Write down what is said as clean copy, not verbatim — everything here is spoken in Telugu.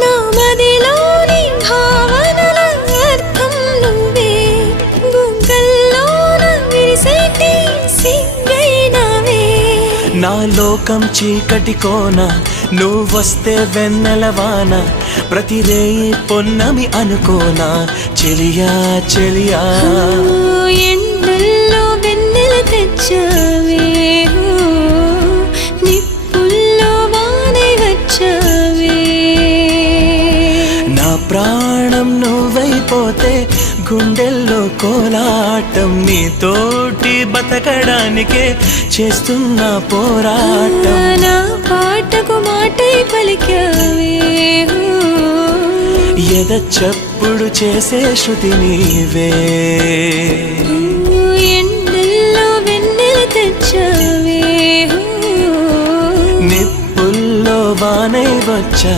నా మదిలోని భావనల అర్థం నువ్వే గుంగల్లోన విరిసేటి సింగైనవే నా లోకం చీకటి కోన నువ్వొస్తే వెన్నెలవాన ప్రతి రేయి పొన్నమి అనుకోనా చెలియా చెలియా ఎండల్లో వెన్నెల తెచ్చావే నిప్పుల్లో వానై వచ్చావే నా ప్రాణం నువ్వైపోతే గుండెల్లో కోలాటం నీతోటి బతకడానికే చేస్తున్న పోరాటం నా పాటకు మాటై పలికావే ఎద చప్పుడు చేసే శృతి నీవే ఎండల్లో వెన్నెల తెచ్చావే నిప్పుల్లో వానై వచ్చా